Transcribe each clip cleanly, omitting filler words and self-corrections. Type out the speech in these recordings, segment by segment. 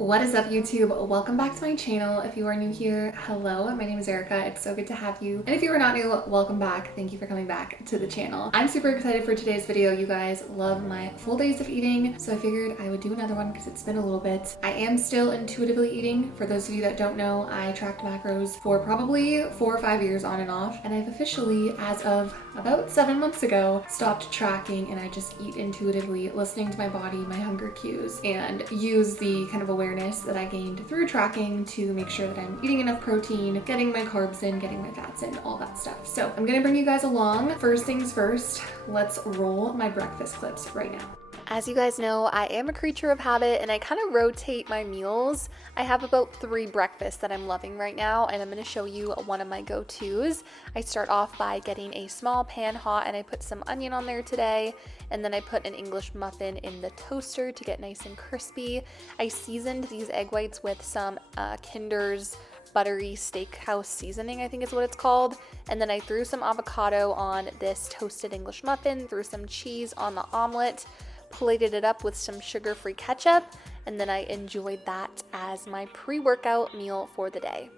What is up, YouTube? Welcome back to my channel. If you are new here, hello, my name is Erica. It's so good to have you. And if you are not new, welcome back. Thank you for coming back to the channel. I'm super excited for today's video. You guys love my full days of eating, so I figured I would do another one because it's been a little bit. I am still intuitively eating. For those of you that don't know, I tracked macros for probably 4 or 5 years on and off, and I've officially, as of about 7 months ago, stopped tracking, and I just eat intuitively, listening to my body, my hunger cues, and use the kind of awareness that I gained through tracking to make sure that I'm eating enough protein, getting my carbs in, getting my fats in, all that stuff. So I'm gonna bring you guys along. First things first, let's roll my breakfast clips right now. As you guys know, I am a creature of habit and I kind of rotate my meals. I have about 3 breakfasts that I'm loving right now, and I'm going to show you one of my go-tos. I start off by getting a small pan hot and I put some onion on there today, and then I put an English muffin in the toaster to get nice and crispy. I seasoned these egg whites with some Kinder's buttery steakhouse seasoning, I think is what it's called, and then I threw some avocado on this toasted English muffin, threw some cheese on the omelet, plated it up with some sugar-free ketchup, and then I enjoyed that as my pre-workout meal for the day.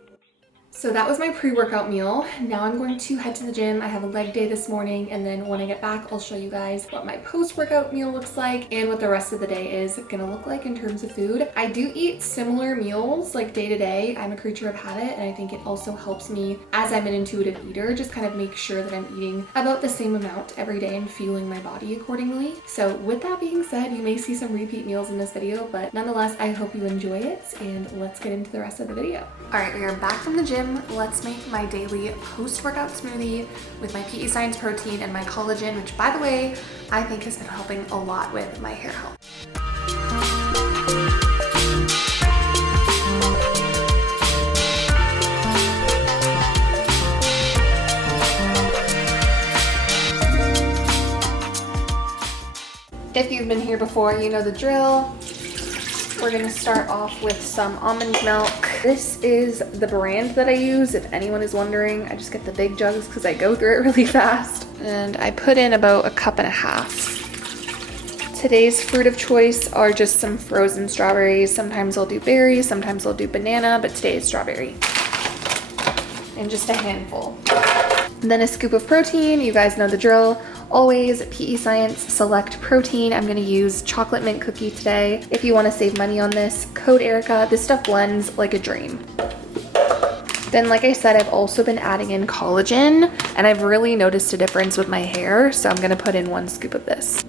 So that was my pre-workout meal. Now I'm going to head to the gym. I have a leg day this morning, and then when I get back, I'll show you guys what my post-workout meal looks like and what the rest of the day is gonna look like in terms of food. I do eat similar meals like day to day. I'm a creature of habit, and I think it also helps me, as I'm an intuitive eater, just kind of make sure that I'm eating about the same amount every day and fueling my body accordingly. So with that being said, you may see some repeat meals in this video, but nonetheless, I hope you enjoy it, and let's get into the rest of the video. All right, we are back from the gym. Let's make my daily post-workout smoothie with my PEScience protein and my collagen, which, by the way, I think has been helping a lot with my hair health. If you've been here before, you know the drill. We're gonna start off with some almond milk. This is the brand that I use, if anyone is wondering. I just get the big jugs because I go through it really fast. And I put in about 1.5 cups. Today's fruit of choice are just some frozen strawberries. Sometimes I'll do berries, sometimes I'll do banana, but today is strawberry. And just a handful. And then a scoop of protein, you guys know the drill. Always PEScience Select Protein. I'm gonna use chocolate mint cookie today. If you wanna save money on this, code Erica. This stuff blends like a dream. Then, like I said, I've also been adding in collagen, and I've really noticed a difference with my hair, so I'm gonna put in 1 scoop of this.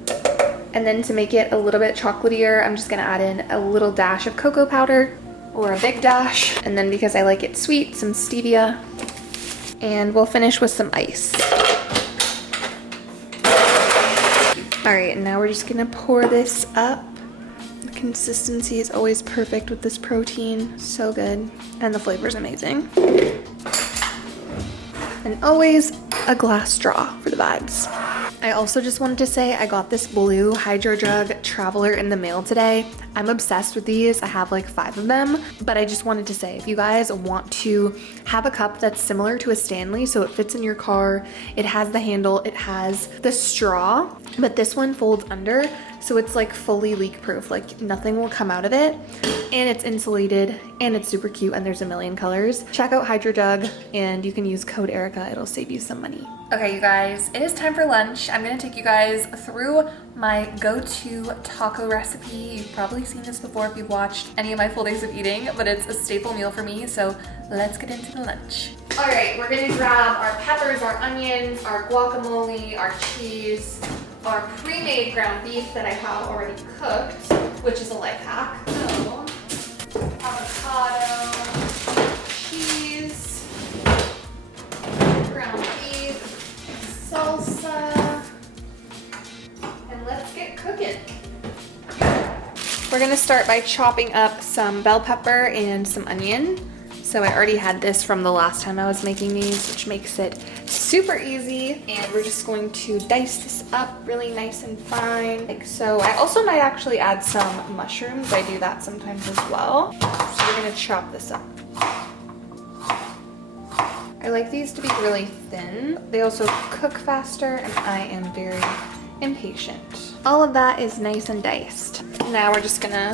And then to make it a little bit chocolatier, I'm just gonna add in a little dash of cocoa powder, or a big dash. And then because I like it sweet, some stevia. And we'll finish with some ice. All right, and now we're just gonna pour this up. The consistency is always perfect with this protein, so good. And the flavor is amazing. And always a glass straw for the vibes. I also just wanted to say I got this blue Hydro Drug Traveler in the mail today. I'm obsessed with these. I have like 5 of them, but I just wanted to say if you guys want to have a cup that's similar to a Stanley, so it fits in your car, it has the handle, it has the straw, but this one folds under, so it's like fully leak proof, like nothing will come out of it, and it's insulated, and it's super cute, and there's a million colors. Check out Hydro Drug, and you can use code Erica. It'll save you some money. Okay, you guys, it is time for lunch. I'm gonna take you guys through my go-to taco recipe. You've probably seen this before if you've watched any of my full days of eating, but it's a staple meal for me, so let's get into the lunch. All right, we're gonna grab our peppers, our onions, our guacamole, our cheese, our pre-made ground beef that I have already cooked, which is a life hack. So, avocado, cheese, ground beef, salsa, and let's get cooking. We're gonna start by chopping up some bell pepper and some onion. So I already had this from the last time I was making these, which makes it super easy. And we're just going to dice this up really nice and fine, like so. I also might actually add some mushrooms. I do that sometimes as well. So we're gonna chop this up. I like these to be really thin. They also cook faster, and I am very impatient. All of that is nice and diced. Now we're just gonna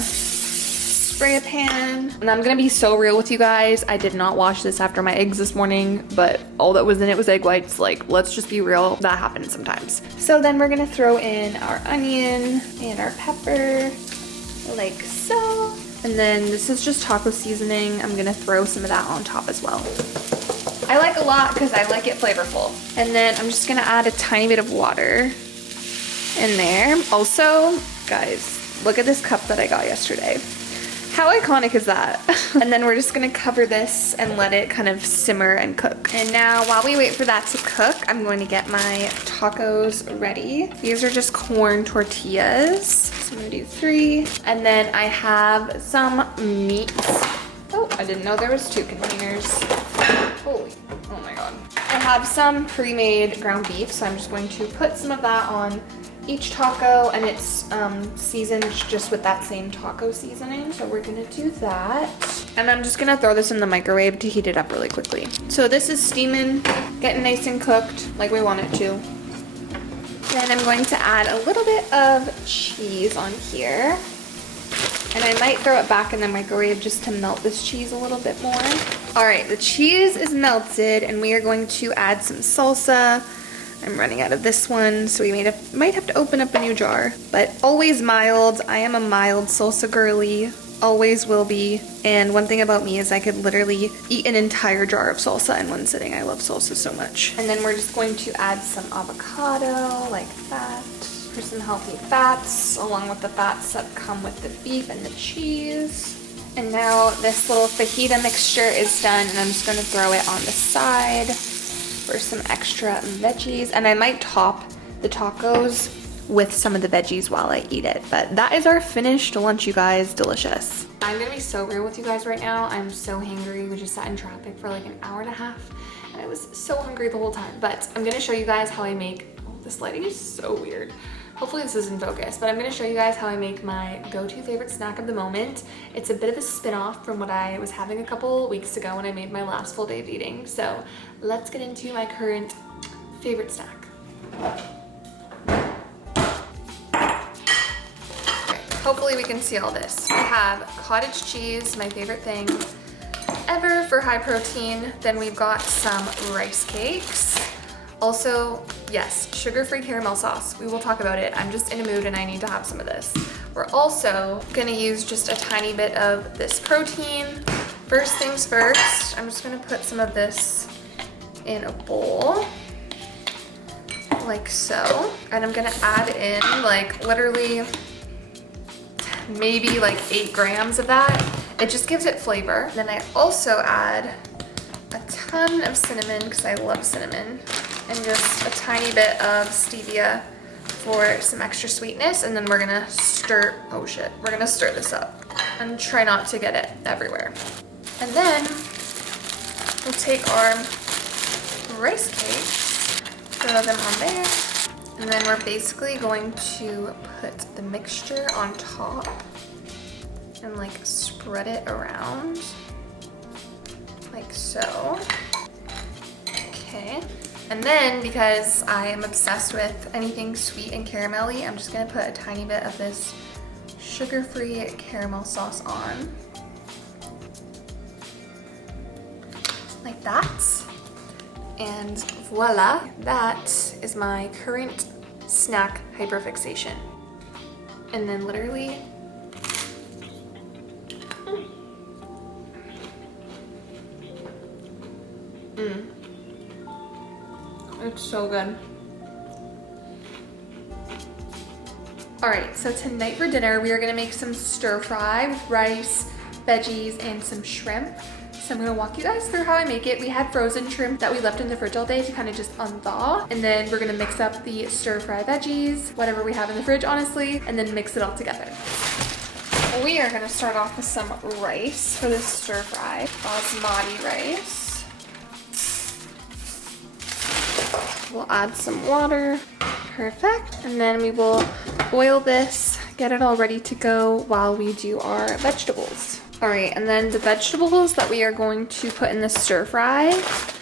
spray a pan. And I'm gonna be so real with you guys. I did not wash this after my eggs this morning, but all that was in it was egg whites. Like, let's just be real, that happens sometimes. So then we're gonna throw in our onion and our pepper, like so. And then this is just taco seasoning. I'm gonna throw some of that on top as well. I like a lot because I like it flavorful. And then I'm just gonna add a tiny bit of water in there. Also, guys, look at this cup that I got yesterday. How iconic is that? And then we're just gonna cover this and let it kind of simmer and cook. And now while we wait for that to cook, I'm going to get my tacos ready. These are just corn tortillas. So I'm gonna do 3. And then I have some meat. Oh, I didn't know there was 2 containers. Holy, oh my God. I have some pre-made ground beef, so I'm just going to put some of that on each taco, and it's seasoned just with that same taco seasoning. So we're gonna do that. And I'm just gonna throw this in the microwave to heat it up really quickly. So this is steaming, getting nice and cooked like we want it to. Then I'm going to add a little bit of cheese on here. And I might throw it back in the microwave just to melt this cheese a little bit more. All right, the cheese is melted and we are going to add some salsa. I'm running out of this one, so we might have to open up a new jar. But always mild. I am a mild salsa girly. Always will be. And one thing about me is I could literally eat an entire jar of salsa in one sitting. I love salsa so much. And then we're just going to add some avocado like that for some healthy fats, along with the fats that come with the beef and the cheese. And now this little fajita mixture is done, and I'm just gonna throw it on the side for some extra veggies. And I might top the tacos with some of the veggies while I eat it. But that is our finished lunch, you guys. Delicious. I'm gonna be so real with you guys right now. I'm so hangry. We just sat in traffic for like an hour and a half, and I was so hungry the whole time. But I'm gonna show you guys how I make, oh, this lighting is so weird. Hopefully this is in focus, but I'm gonna show you guys how I make my go-to favorite snack of the moment. It's a bit of a spin-off from what I was having a couple weeks ago when I made my last full day of eating. So let's get into my current favorite snack. Okay, hopefully we can see all this. We have cottage cheese, my favorite thing ever for high protein. Then we've got some rice cakes. Also, yes, sugar-free caramel sauce. We will talk about it. I'm just in a mood and I need to have some of this. We're also gonna use just a tiny bit of this protein. First things first, I'm just gonna put some of this in a bowl, like so. And I'm gonna add in like literally maybe like 8 grams of that. It just gives it flavor. Then I also add a ton of cinnamon because I love cinnamon, and just a tiny bit of stevia for some extra sweetness. And then we're gonna stir, oh shit, we're gonna stir this up and try not to get it everywhere. And then we'll take our rice cakes, throw them on there, and then we're basically going to put the mixture on top and like spread it around like so. Okay. And then, because I am obsessed with anything sweet and caramelly, I'm just gonna put a tiny bit of this sugar-free caramel sauce on. Like that. And voila, that is my current snack hyperfixation. And then literally, it's so good. All right, so tonight for dinner, we are gonna make some stir fry with rice, veggies, and some shrimp. So I'm gonna walk you guys through how I make it. We had frozen shrimp that we left in the fridge all day to kind of just unthaw. And then we're gonna mix up the stir fry veggies, whatever we have in the fridge, honestly, and then mix it all together. We are gonna start off with some rice for this stir fry, basmati rice. We'll add some water, perfect. And then we will boil this, get it all ready to go while we do our vegetables. All right, and then the vegetables that we are going to put in the stir fry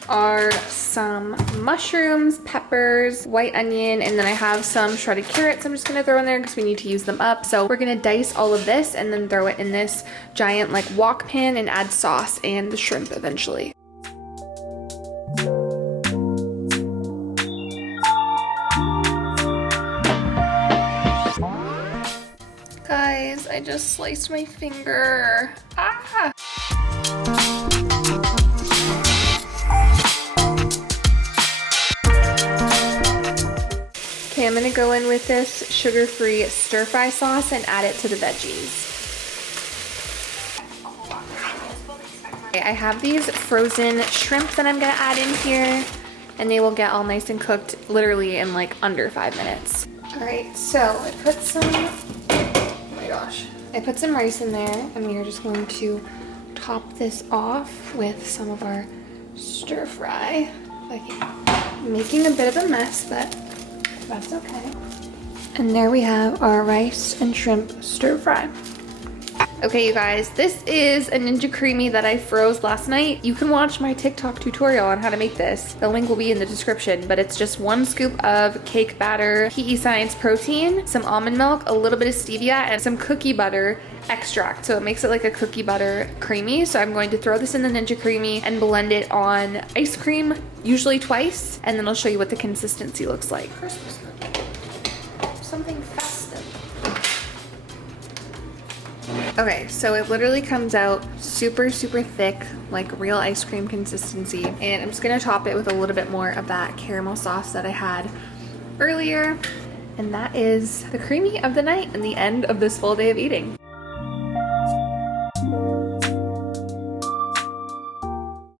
are some mushrooms, peppers, white onion, and then I have some shredded carrots I'm just gonna throw in there because we need to use them up. So we're gonna dice all of this and then throw it in this giant like wok pan and add sauce and the shrimp eventually. Guys, I just sliced my finger. Ah! Okay, I'm gonna go in with this sugar-free stir-fry sauce and add it to the veggies. Okay, I have these frozen shrimp that I'm gonna add in here, and they will get all nice and cooked literally in like under 5 minutes. All right, so I put some, I put some rice in there, and we are just going to top this off with some of our stir fry. I'm making a bit of a mess, but that's okay. And there we have our rice and shrimp stir fry. Okay, you guys, this is a Ninja Creamy that I froze last night. You can watch my TikTok tutorial on how to make this. The link will be in the description, but it's just 1 scoop of cake batter, PEScience protein, some almond milk, a little bit of stevia, and some cookie butter extract. So it makes it like a cookie butter creamy. So I'm going to throw this in the Ninja Creamy and blend it on ice cream, usually twice, and then I'll show you what the consistency looks like. Christmas cookie. Something festive. Okay, so it literally comes out super, super thick, like real ice cream consistency. And I'm just gonna top it with a little bit more of that caramel sauce that I had earlier. And that is the creamy of the night and the end of this full day of eating.